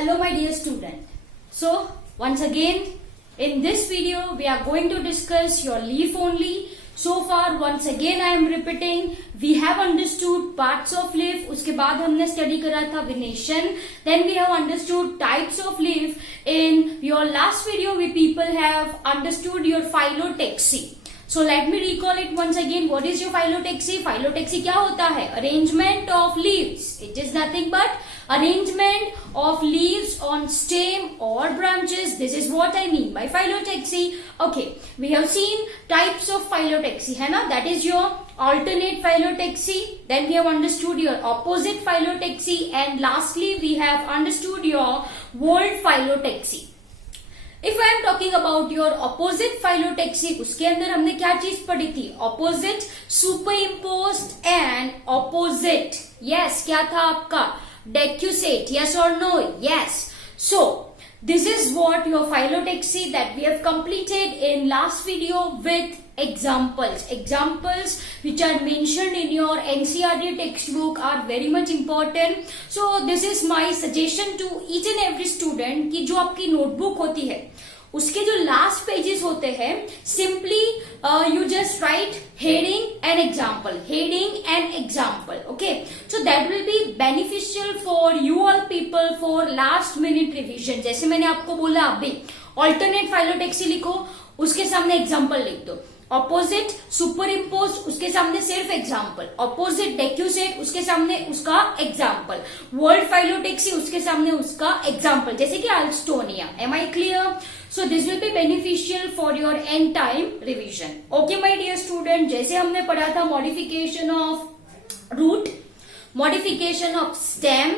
Hello my dear student. So once again in this video we are going to discuss your leaf only. So far once again I am repeating, we have understood parts of leaf, उसके बाद हमने study करा था venation, then we have understood types of leaf. In your last video we people have understood your phyllotaxy. So let me recall it once again. What is your phyllotaxy? Phyllotaxy क्या होता है? Arrangement of leaves. It is nothing but arrangement of leaves on stem or branches. This is what I mean by phyllotaxy. Okay, we have seen types of phyllotaxy, है ना? That is your alternate phyllotaxy. Then we have understood your opposite phyllotaxy, and lastly we have understood your whorled phyllotaxy. If I am talking about your opposite phyllotaxy, उसके अंदर हमने क्या चीज पढ़ी थी? Opposite, superimposed and opposite. Yes, क्या था आपका? Decussate. Yes or no? Yes. So this is what your phyllotaxy that we have completed in last video with examples. Examples which are mentioned in your NCERT textbook are very much important. So this is my suggestion to each and every student कि जो आपकी notebook होती है उसके जो last pages होते हैं, simply you just right heading and example, heading and example. Okay, so that will be beneficial for you all people for last minute revision. जैसे मैंने आपको बोला अभी, ऑल्टरनेट फाइलोटेक्सी लिखो, उसके सामने एग्जाम्पल लिख दो. ऑपोजिट सुपर इम्पोज, उसके सामने सिर्फ एग्जाम्पल. ऑपोजिट डेक्यूसेट, उसके सामने उसका एग्जाम्पल. वर्ल्ड फाइलोटेक्सी, उसके सामने उसका एग्जाम्पल, जैसे कि Alstonia. Am I clear? So this will be beneficial for your end time revision. Okay my dear student, जैसे हमने पढ़ा था modification of root, modification of stem,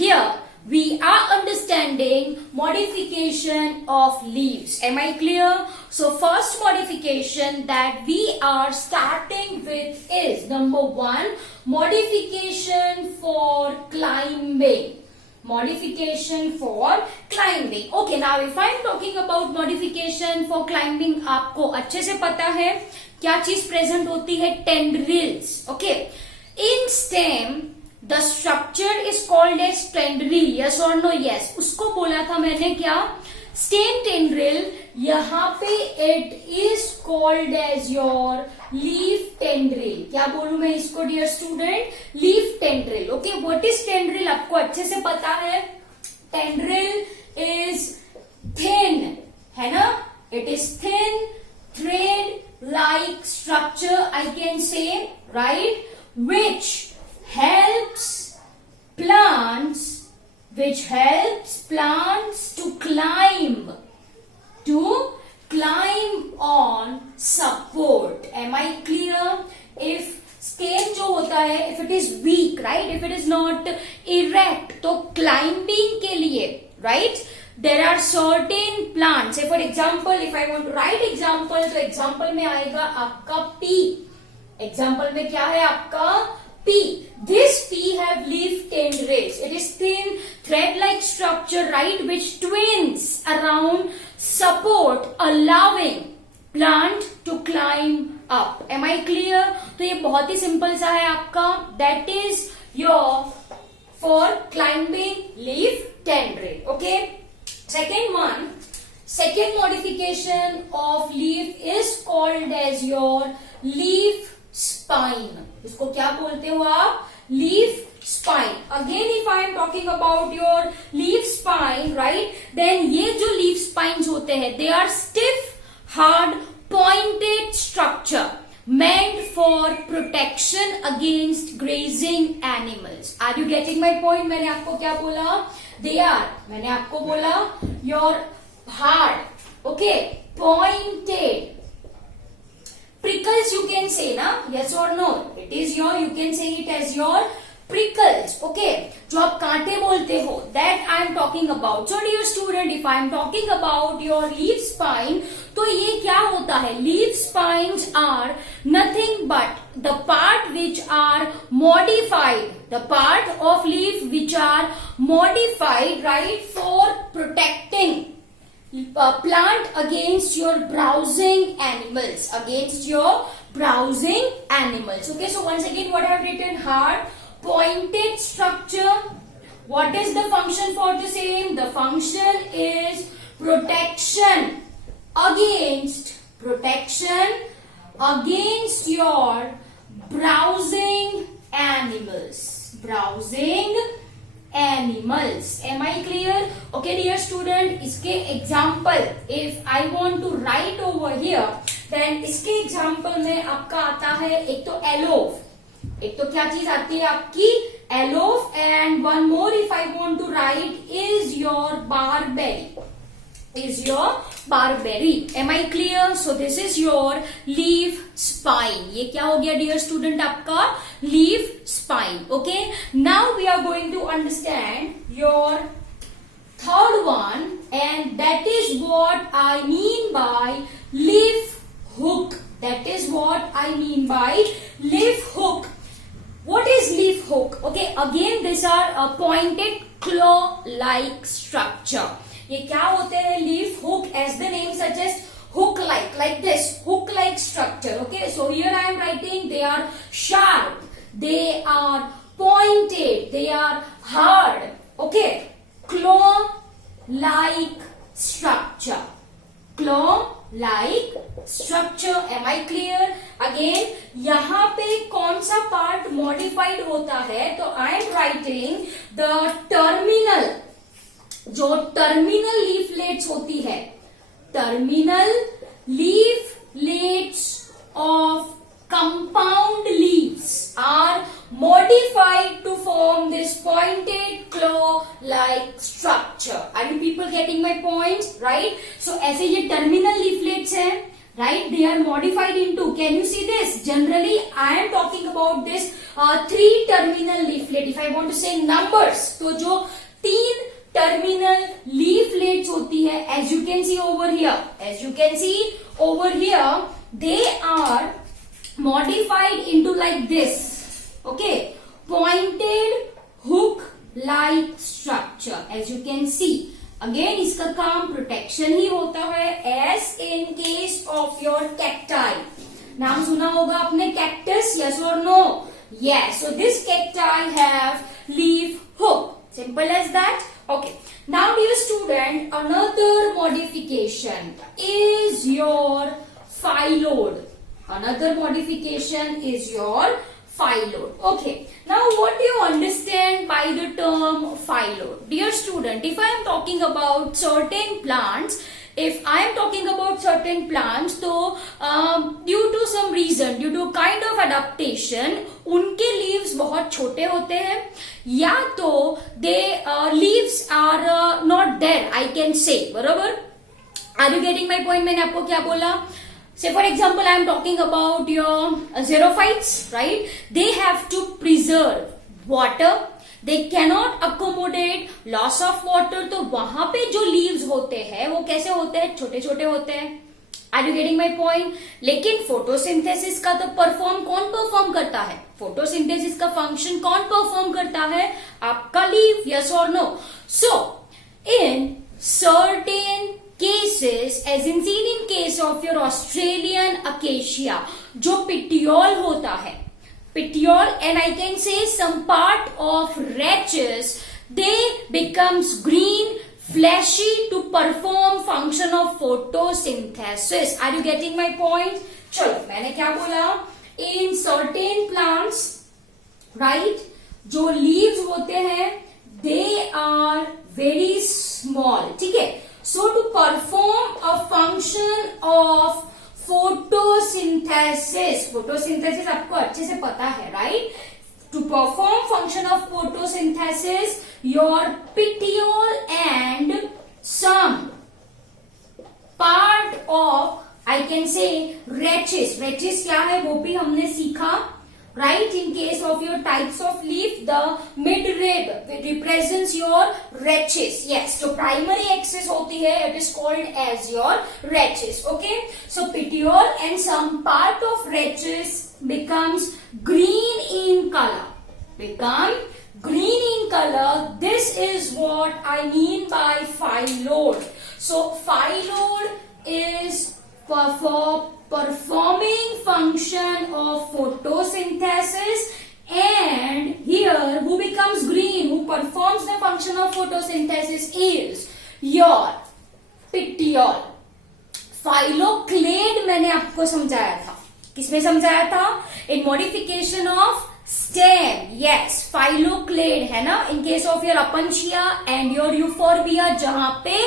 here we are understanding modification of leaves. Am I clear? So first modification that we are starting with is number 1, modification for climbing. Modification for climbing. Okay, now if I am talking about modification for climbing, आपको अच्छे से पता है क्या चीज present होती है? Tendrils. Okay, in stem the structure is called as tendril. Yes और नो? यस. उसको बोला था मैंने क्या? Stem tendril. यहाँ पे it is called as your leaf tendril. क्या बोलूं मैं इसको dear student? Leaf tendril. Okay, what is tendril? आपको अच्छे से पता है. टेंड्रिल इज थिन, है ना? It is thin thread like structure, I can say, right, which helps plants to climb on support. Am I clear? If stem जो होता है, if it is weak, right, if it is not erect, तो climbing के लिए, right, there are certain plants. Say for example, if I want to write example, तो example में आएगा आपका P. Example में क्या है आपका? P. This P have leaf tendrils. It is thin thread-like structure, right, which twines around support, allowing plant to climb up. Am I clear? तो ये बहुत ही सिंपल सा है आपका. That is your for climbing leaf tendril. Okay. Second one, second modification of leaf is called as your leaf spine. इसको क्या बोलते हो आप? Leaf spine. Again if I am talking about your leaf spine, right, then ये जो leaf spines होते हैं, they are stiff, hard, pointed structure meant for protection against grazing animals. Are you getting my point? मैंने आपको क्या बोला? They are, मैंने आपको बोला your hard, okay, pointed, prickles you can say na, yes or no? It is your, you can say it as your prickles. Okay, जो आप कांटे बोलते हो, that I am talking about. So dear student, if I am talking about your leaf spine, तो ये क्या होता है? Leaf spines are nothing but the part which are modified, the part of leaf which are modified, right, for protecting plant against your browsing animals, against your browsing animals. Okay, so once again what I have written? Hard pointed structure What is the function for the same? The function is protection against your browsing animals. Am I clear? Okay, dear student, इसके example, if I want to write over here, then इसके example में आपका आता है एक तो aloe, एक तो क्या चीज आती है आपकी aloe, and one more if I want to write is your barberry. Am I clear? So this is your leaf spine. ये क्या हो गया dear student आपका leaf spine. Okay, now we are going to understand your third one, and that is what I mean by leaf hook. What is leaf hook? Okay, again these are a pointed claw-like structure. ये क्या होते हैं leaf hook? As the name suggest hook like this, hook like structure. Okay, so here I am writing they are sharp, they are pointed, they are hard. Okay, claw like structure. Am I clear? Again, यहाँ पे कौन सा part modified होता है? तो I am writing the terminal, जो terminal leaflets होती है, terminal leaflets of compound leaves are modified to form this pointed claw-like structure. Are you people getting my point? Right? So ऐसे ये terminal leaflets हैं, right? They are modified into. Can you see this? Generally, I am talking about this 3 terminal leaflet. If I want to say numbers, तो जो 3 terminal leaflets होती है, as you can see over here, they are modified into like this. Okay, pointed hook like structure, as you can see. Again, इसका काम protection ही होता है, as in case of your cacti. नाम सुना होगा आपने cactus, yes or no? Yes. So this cacti have leaf hook. Simple as that. Okay. Now, dear student, another modification is your phyllodes. Okay. Now, what do you understand by the term phyllodes? Dear student, if I am talking about certain plants, तो due to some reason, due to kind of adaptation, उनके leaves बहुत छोटे होते हैं, या तो they leaves are not there, I can say. बराबर? Are you getting my point? मैंने आपको क्या बोला? Say for example, I am talking about your xerophytes, right? They have to preserve water. They cannot accommodate loss of water. तो वहां पे जो leaves होते हैं वो कैसे होते हैं? छोटे छोटे होते हैं. Are you getting my point? लेकिन फोटोसिंथेसिस का तो कौन परफॉर्म करता है? फोटोसिंथेसिस का फंक्शन कौन परफॉर्म करता है? आपका leaf. Yes or no? So in certain cases, as in seen in case of your Australian acacia, जो petiole होता है, petiole, and I can say some part of rachis, they becomes green, fleshy to perform function of photosynthesis. Are you getting my point? चलो, मैंने क्या बोला? In certain plants, right, जो leaves होते हैं, they are very small. ठीक है? So to perform a function of photosynthesis आपको अच्छे से पता है, right? To perform function of photosynthesis, your petiole and some part of, I can say, rachis क्या है वो भी हमने सीखा, right? In case of your types of leaf, the mid-rib represents your rachis. Yes, so primary axis होती है, it is called as your rachis. Okay, so petiole and some part of rachis becomes green in color. This is what I mean by phyllodes. So phyllodes is for performing function of photosynthesis, and here who becomes green, who performs the photosynthesis is your petiole. Phylloclade मैंने आपको समझाया था, किसमें समझाया था? In modification of stem. Yes, phylloclade है ना, in case of your Opuntia and your Euphorbia, जहां पे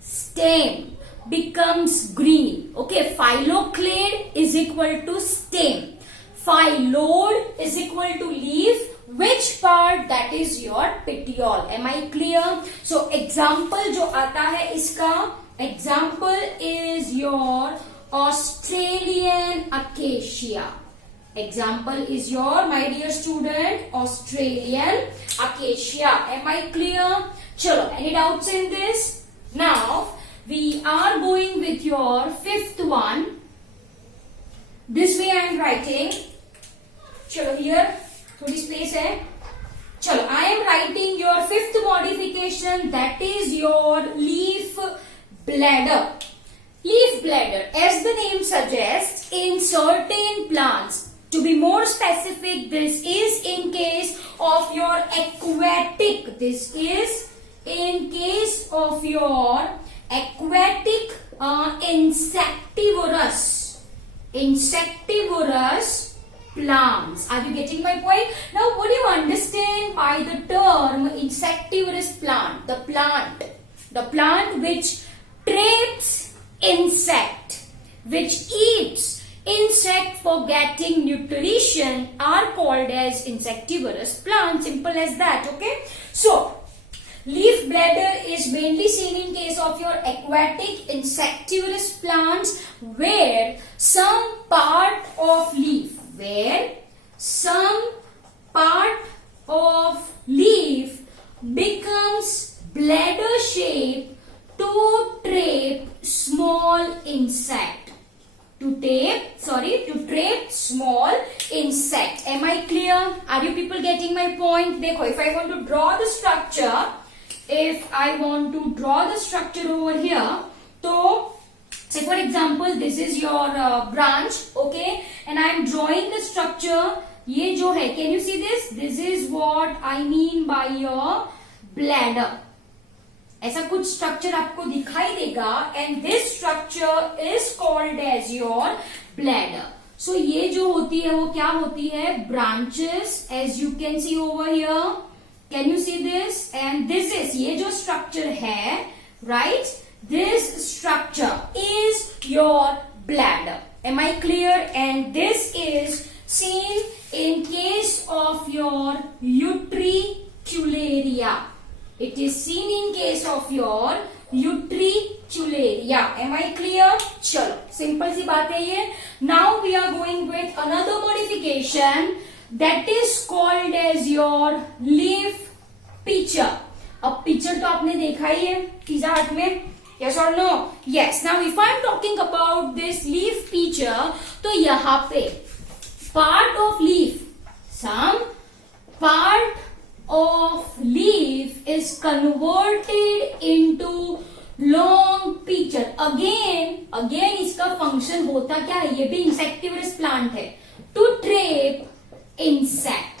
stem becomes green. Okay, phylloclade is equal to stem. Phylloid is equal to leaf. Which part? That is your petiole. Am I clear? So example जो आता है इसका, example is your Australian acacia. Example is your, my dear student, Australian acacia. Am I clear? Chalo, any doubts in this? Now we are going with your fifth one. This way I am writing. Chalo, here थोड़ी space है. चलो, I am writing your fifth modification, that is your leaf bladder. Leaf bladder, as the name suggests, in certain plants. To be more specific, this is in case of your aquatic. This is in case of your aquatic insectivorous plants. Are you getting my point? Now, what do you understand by the term insectivorous plant? The plant which traps insect, which eats insect for getting nutrition, are called as insectivorous plants. Simple as that. Okay. So, leaf bladder is mainly seen in case of your aquatic insectivorous plants where some part of leaf becomes bladder shape to trap small insect. To trap small insect. Am I clear? Are you people getting my point? देखो, if I want to draw the structure over here, so say for example this is your branch, okay, and I am drawing the structure. ये जो है, can you see this? This is what I mean by your bladder. ऐसा कुछ structure आपको दिखाई देगा and this structure is called as your bladder. So ये जो होती है वो क्या होती है? Branches, as you can see over here. Can you see this? And this is, ये जो structure है, right? This structure is your bladder. Am I clear? And this is seen in case of your utricularia. It is seen in case of your utricularia. Am I clear? चलो, simple सी बात है ये. Now we are going with another modification that is called as your leaf pitcher. अब pitcher तो आपने देखा ही है pizza हट में. Yes or no? Yes. Now if I am talking about this leaf pitcher, तो यहाँ पे part of leaf, some part of leaf is converted into long pitcher. Again इसका function होता क्या है? ये भी insectivorous plant है. To trap insect.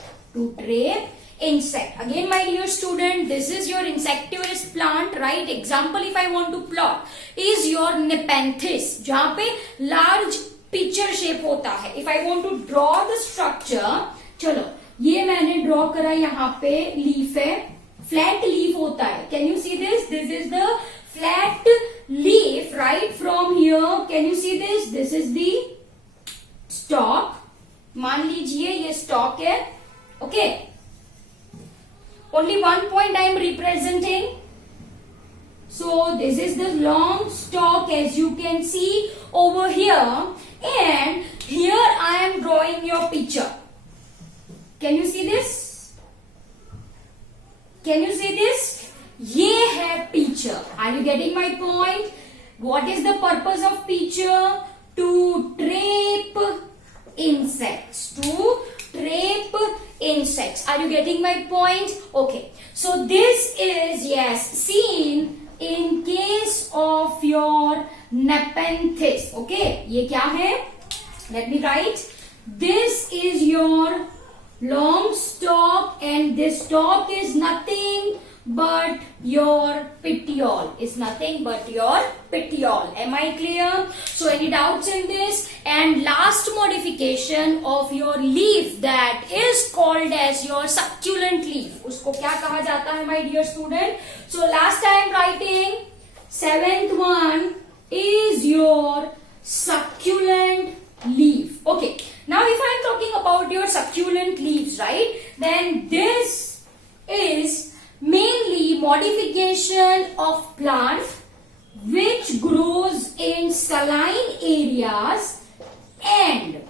Again, my dear student, this is your insectivorous plant, right? Example, if I want to plot, is your Nepenthes, जहाँ पे large pitcher shape होता है. If I want to draw the structure, चलो, ये मैंने draw करा. यहाँ पे लीफ है, फ्लैट लीफ होता है. Can you see this? This is the flat leaf, right? From here can you see this? This is the stock. मान लीजिए ये स्टॉक है. Okay, only one point I am representing. So this is the long stalk, as you can see over here, and here I am drawing your picture. Can you see this? Can you see this? ये है picture. Are you getting my point? What is the purpose of picture? To trap insects. To trap insects. Are you getting my point? Okay. So this is, yes, seen in case of your Nepenthes. Okay. ये क्या है? Let me write. This is your long stalk, and this stalk is nothing but your petiole. Is nothing but your petiole. Am I clear? So any doubts in this? And last modification of your leaf that is called as your succulent leaf. उसको क्या कहा जाता है my dear student? So last time writing, seventh one is your succulent leaf. Okay. Now if I am talking about your succulent leaves, right? Then this is mainly modification of plant which grows in saline areas and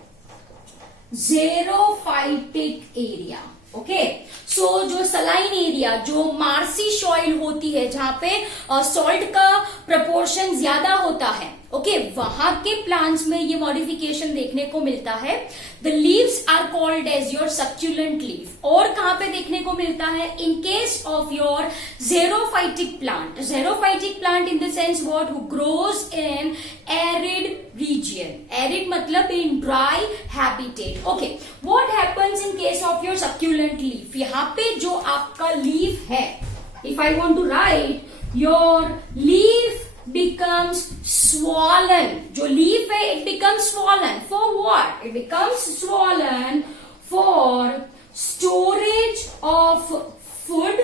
xerophytic area. Okay so जो saline area, जो Marcy soil होती है, जहां पे salt का proportion ज्यादा होता है, ओके वहां के प्लांट्स में ये मॉडिफिकेशन देखने को मिलता है. The leaves are called as your succulent leaf. और कहां पे देखने को मिलता है? In case of your xerophytic plant. xerophytic plant in the sense what, who grows in arid region. Arid मतलब in dry habitat. Okay what happens in case of your succulent leaf? यहाँ पे जो आपका लीफ है, if I want to write your leaf becomes swollen. जो leaf है it becomes swollen. For what? It becomes swollen for storage of food.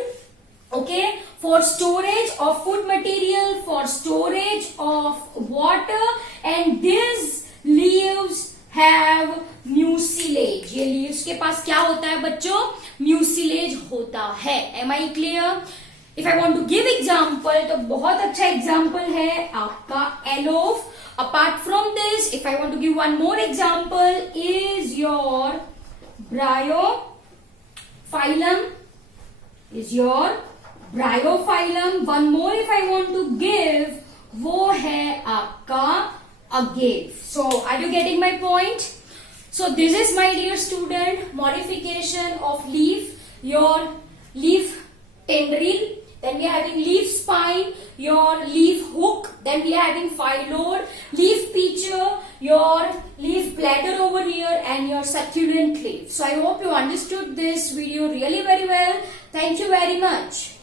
Okay, for storage of food material, for storage of water, and these leaves have mucilage. ये leaves के पास क्या होता है बच्चों? Mucilage होता है. Am I clear? If I want to give example, तो बहुत अच्छा example है आपका aloe. Apart from this, if I want to give one more example, is your bryophyllum. Is your bryophyllum. One more if I want to give, वो है आपका agave. So are you getting my point? So this is my dear student modification of leaf. Your leaf tendril. Then we are having leaf spine, your leaf hook, then we are having phyllodes, leaf pitcher, your leaf bladder over here, and your succulent leaf. So I hope you understood this video really very well. Thank you very much.